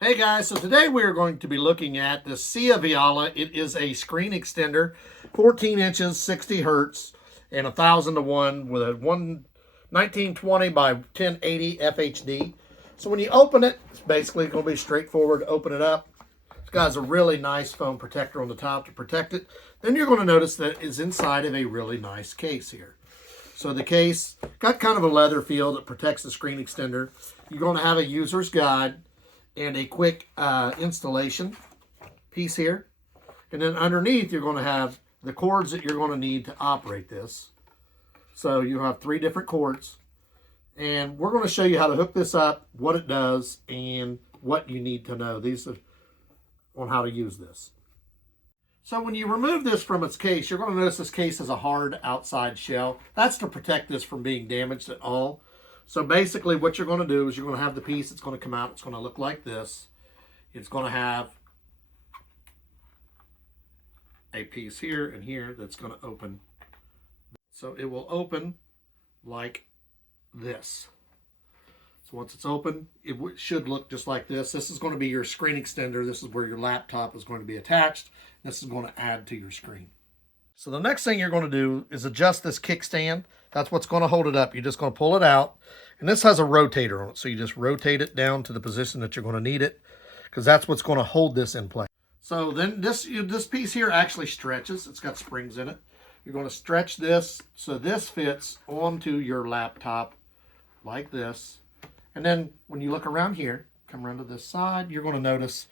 Hey guys, so today we are going to be looking at the Siaviala. It is a screen extender, 14 inches, 60 hertz, and 1000 to 1 with a 1920 by 1080 FHD. So when you open it, it's basically going to be straightforward. Open it up. It's got a really nice foam protector on the top to protect it. Then you're going to notice that it is inside of a really nice case here. So the case got kind of a leather feel that protects the screen extender. You're going to have a user's guide and a quick installation piece here. And then underneath, you're going to have the cords that you're going to need to operate this. So you have 3 different cords. And we're going to show you how to hook this up, what it does, and what you need to know. These are on how to use this. So when you remove this from its case, you're going to notice this case has a hard outside shell. That's to protect this from being damaged at all. So basically what you're going to do is you're going to have the piece that's going to come out. It's going to look like this. It's going to have a piece here and here that's going to open. So it will open like this. So once it's open, it should look just like this. This is going to be your screen extender. This is where your laptop is going to be attached. This is going to add to your screen. So the next thing you're going to do is adjust this kickstand. That's what's going to hold it up. You're just going to pull it out. And this has a rotator on it. So you just rotate it down to the position that you're going to need it, because that's what's going to hold this in place. So then this piece here actually stretches. It's got springs in it. You're going to stretch this so this fits onto your laptop like this. And then when you look around here, come around to this side, you're going to notice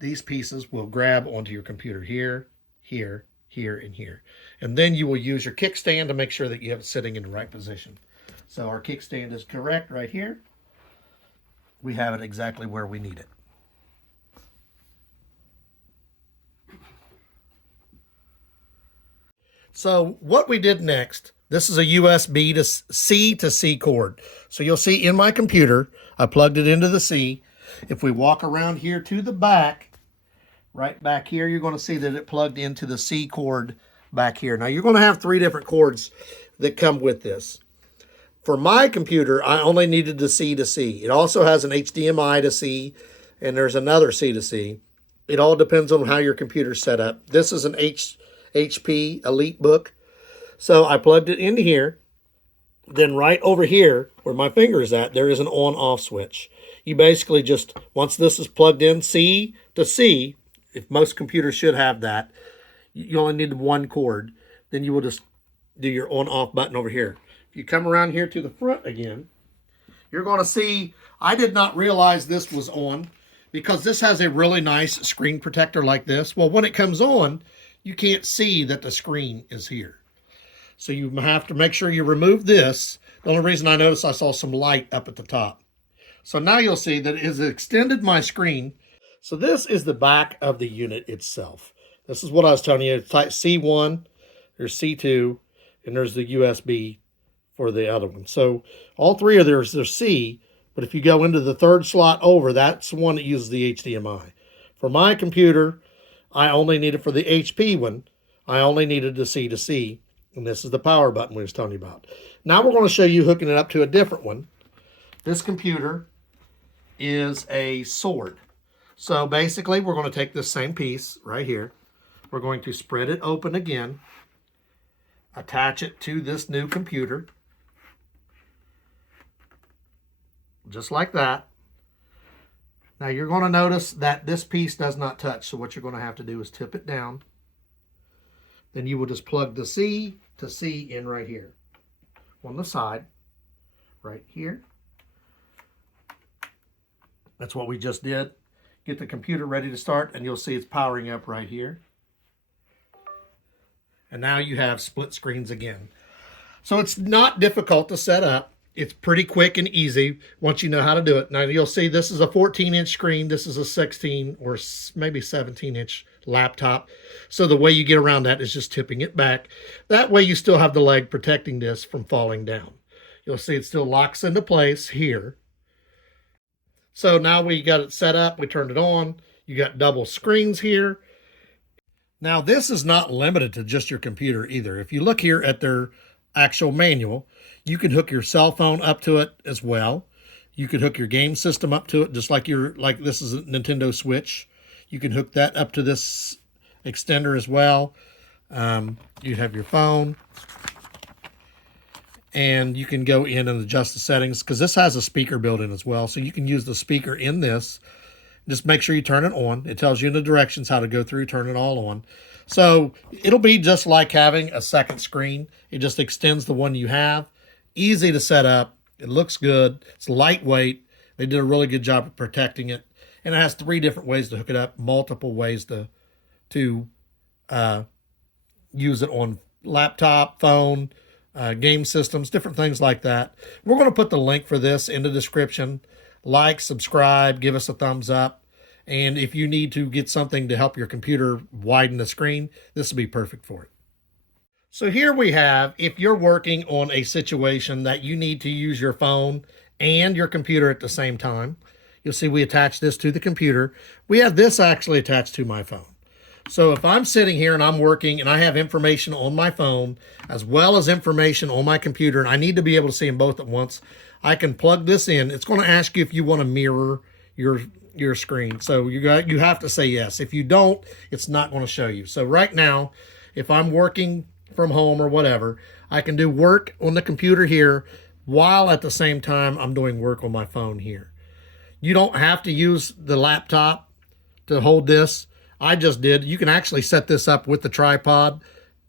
these pieces will grab onto your computer here, here, here, and here. And then you will use your kickstand to make sure that you have it sitting in the right position. So our kickstand is correct right here. We have it exactly where we need it. So what we did next, this is a USB to C cord. So you'll see in my computer, I plugged it into the C. If we walk around here to the back, right back here, you're going to see that it plugged into the C cord back here. Now you're going to have 3 different cords that come with this. For my computer, I only needed the C to C. It also has an HDMI to C, and there's another C to C. It all depends on how your computer's set up. This is an HP EliteBook. So I plugged it into here. Then right over here, where my finger is at, there is an on-off switch. You basically just, once this is plugged in C to C, if most computers should have that, you only need 1 cord. Then you will just do your on-off button over here. If you come around here to the front again, you're going to see, I did not realize this was on because this has a really nice screen protector like this. Well, when it comes on, you can't see that the screen is here. So you have to make sure you remove this. The only reason I noticed I saw some light up at the top. So now you'll see that it has extended my screen. So this is the back of the unit itself. This is what I was telling you. It's type C1, there's C2, and there's the USB for the other one. So all 3 of theirs are C, but if you go into the 3rd slot over, that's the one that uses the HDMI. For my computer, I only needed, for the HP one, I only needed the C to C, and this is the power button we was telling you about. Now we're going to show you hooking it up to a different one. This computer is a sword. So basically, we're going to take this same piece right here. We're going to spread it open again, attach it to this new computer, just like that. Now you're going to notice that this piece does not touch. So what you're going to have to do is tip it down. Then you will just plug the C to C in right here on the side, right here. That's what we just did. Get the computer ready to start, and you'll see it's powering up right here. And now you have split screens again. So it's not difficult to set up. It's pretty quick and easy once you know how to do it. Now you'll see this is a 14-inch screen. This is a 16 or maybe 17-inch laptop. So the way you get around that is just tipping it back. That way you still have the leg protecting this from falling down. You'll see it still locks into place here. So now we got it set up. We turned it on. You got double screens here. Now this is not limited to just your computer either. If you look here at their actual manual, you can hook your cell phone up to it as well. You could hook your game system up to it, just like this is a Nintendo Switch. You can hook that up to this extender as well. You have your phone, and you can go in and adjust the settings, because this has a speaker built in as well. So you can use the speaker in this. Just make sure you turn it on. It tells you in the directions how to go through, turn it all on. So it'll be just like having a second screen. It just extends the one you have. Easy to set up. It looks good. It's lightweight. They did a really good job of protecting it. And it has 3 different ways to hook it up, multiple ways to use it on laptop, phone, game systems, different things like that. We're going to put the link for this in the description. Like, subscribe, give us a thumbs up. And if you need to get something to help your computer widen the screen, this will be perfect for it. So here we have, if you're working on a situation that you need to use your phone and your computer at the same time, you'll see we attach this to the computer. We have this actually attached to my phone. So if I'm sitting here and I'm working and I have information on my phone as well as information on my computer, and I need to be able to see them both at once, I can plug this in. It's going to ask you if you want to mirror your screen. So you have to say yes. If you don't, it's not going to show you. So right now, if I'm working from home or whatever, I can do work on the computer here while at the same time I'm doing work on my phone here. You don't have to use the laptop to hold this. I just did. You can actually set this up with the tripod,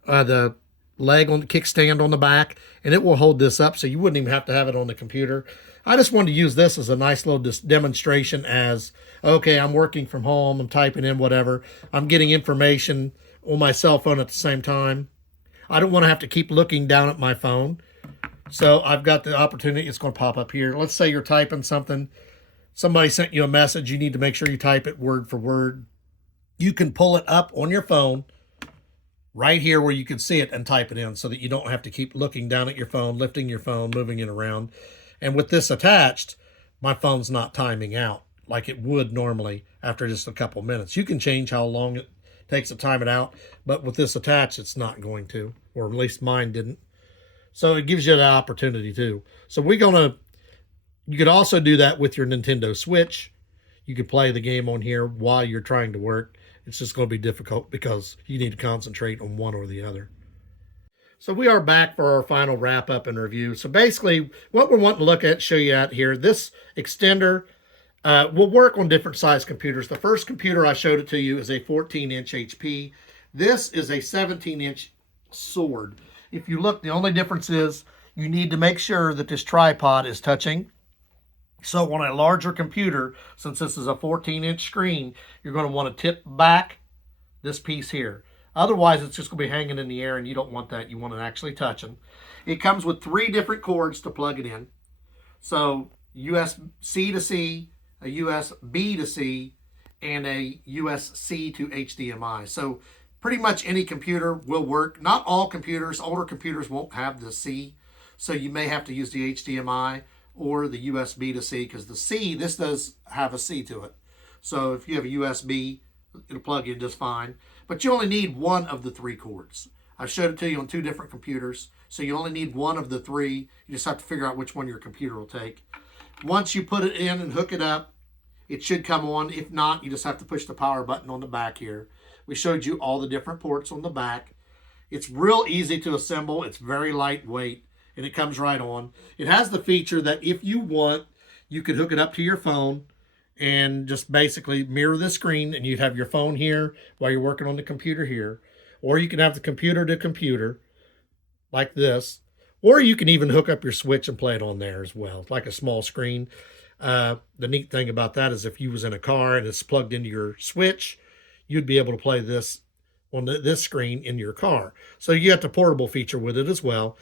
the leg on the kickstand on the back, and it will hold this up, so you wouldn't even have to have it on the computer. I just wanted to use this as a nice little demonstration as, okay, I'm working from home, I'm typing in whatever, I'm getting information on my cell phone at the same time. I don't want to have to keep looking down at my phone. So I've got the opportunity, it's going to pop up here. Let's say you're typing something, somebody sent you a message, you need to make sure you type it word for word. You can pull it up on your phone right here where you can see it and type it in, so that you don't have to keep looking down at your phone, lifting your phone, moving it around. And with this attached, my phone's not timing out like it would normally after just a couple minutes. You can change how long it takes to time it out, but with this attached, it's not going to, or at least mine didn't. So it gives you that opportunity too. So you could also do that with your Nintendo Switch. You could play the game on here while you're trying to work. It's just going to be difficult because you need to concentrate on one or the other. So we are back for our final wrap up and review. So basically what we're wanting to look at, show you out here, this extender will work on different size computers. The first computer I showed it to you is a 14-inch HP. This is a 17-inch sword. If you look, the only difference is you need to make sure that this tripod is touching. So on a larger computer, since this is a 14-inch screen, you're going to want to tip back this piece here. Otherwise, it's just going to be hanging in the air, and you don't want that. You want it actually touching. It comes with 3 different cords to plug it in. So USB to C, a USB to C, and a USB to HDMI. So pretty much any computer will work. Not all computers. Older computers won't have the C, so you may have to use the HDMI or the USB to C, because the C, this does have a C to it. So if you have a USB, it'll plug in just fine. But you only need one of the 3 cords. I showed it to you on 2 different computers, so you only need one of the 3. You just have to figure out which one your computer will take. Once you put it in and hook it up, it should come on. If not, you just have to push the power button on the back here. We showed you all the different ports on the back. It's real easy to assemble. It's very lightweight, and it comes right on. It has the feature that if you want, you could hook it up to your phone and just basically mirror the screen, and you'd have your phone here while you're working on the computer here. Or you can have the computer to computer like this. Or you can even hook up your Switch and play it on there as well, like a small screen. The neat thing about that is if you was in a car and it's plugged into your Switch, you'd be able to play this on this screen in your car. So you got the portable feature with it as well.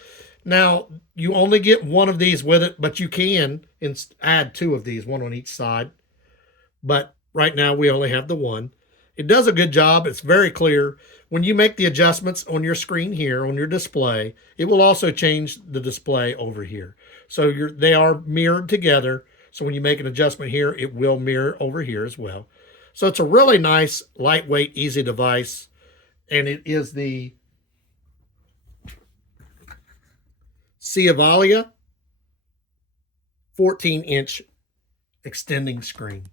Now, you only get one of these with it, but you can add 2 of these, one on each side. But right now we only have the one. It does a good job. It's very clear. When you make the adjustments on your screen here, on your display, it will also change the display over here. So they are mirrored together. So when you make an adjustment here, it will mirror over here as well. So it's a really nice, lightweight, easy device. And it is the Siaviala 14-inch extending screen.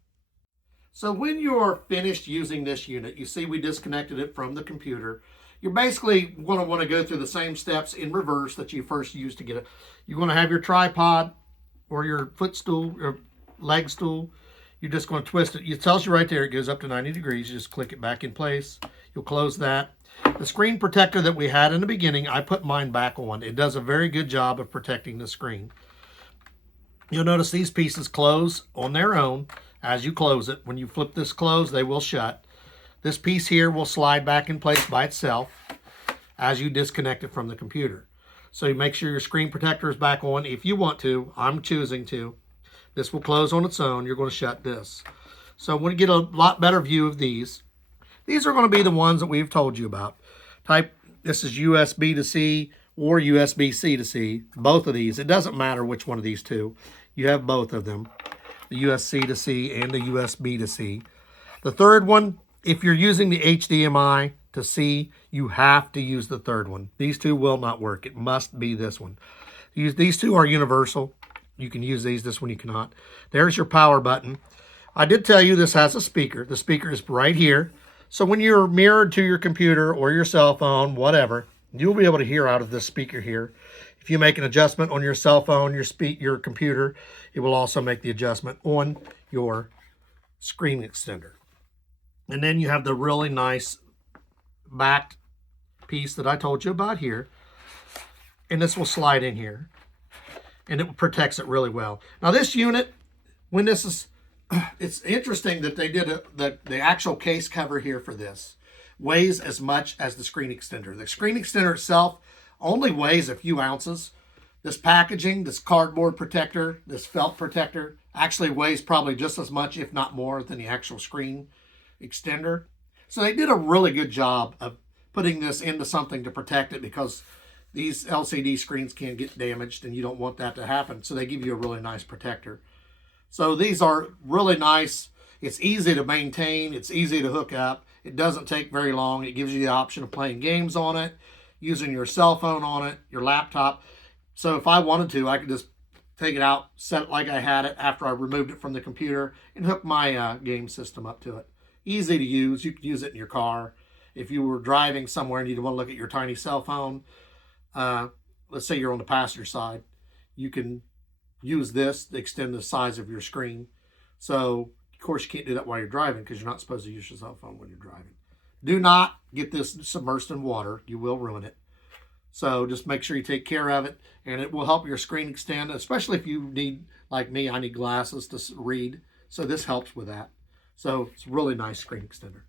So when you're finished using this unit, you see we disconnected it from the computer. You're basically going to want to go through the same steps in reverse that you first used to get it. You're going to have your tripod or your footstool or leg stool. You're just going to twist it. It tells you right there it goes up to 90 degrees. You just click it back in place. You'll close that. The screen protector that we had in the beginning, I put mine back on. It does a very good job of protecting the screen. You'll notice these pieces close on their own as you close it. When you flip this closed, they will shut. This piece here will slide back in place by itself as you disconnect it from the computer. So you make sure your screen protector is back on if you want to. I'm choosing to. This will close on its own. You're going to shut this. So when you get a lot better view of these are going to be the ones that we've told you about. This is USB to C or USB-C to C. Both of these. It doesn't matter which one of these two. You have both of them. The USB to C and the USB to C. The third one, if you're using the HDMI to C, you have to use the third one. These two will not work. It must be this one. These two are universal. You can use these. This one you cannot. There's your power button. I did tell you this has a speaker. The speaker is right here. So when you're mirrored to your computer or your cell phone, whatever, you'll be able to hear out of this speaker here. If you make an adjustment on your cell phone, your computer, it will also make the adjustment on your screen extender. And then you have the really nice back piece that I told you about here. And this will slide in here. And it protects it really well. Now this unit, when this is, it's interesting that they did the actual case cover here for this weighs as much as the screen extender. The screen extender itself only weighs a few ounces. This packaging, this cardboard protector, this felt protector actually weighs probably just as much, if not more, than the actual screen extender. So they did a really good job of putting this into something to protect it, because these LCD screens can get damaged and you don't want that to happen. So they give you a really nice protector. So these are really nice. It's easy to maintain. It's easy to hook up. It doesn't take very long. It gives you the option of playing games on it, using your cell phone on it, your laptop. So if I wanted to, I could just take it out, set it like I had it after I removed it from the computer, and hook my game system up to it. Easy to use. You can use it in your car. If you were driving somewhere and you want to look at your tiny cell phone, let's say you're on the passenger side, you can use this to extend the size of your screen. So, of course, you can't do that while you're driving, because you're not supposed to use your cell phone when you're driving. Do not get this submersed in water. You will ruin it. So just make sure you take care of it, and it will help your screen extend, especially if you need, like me, I need glasses to read. So this helps with that. So it's a really nice screen extender.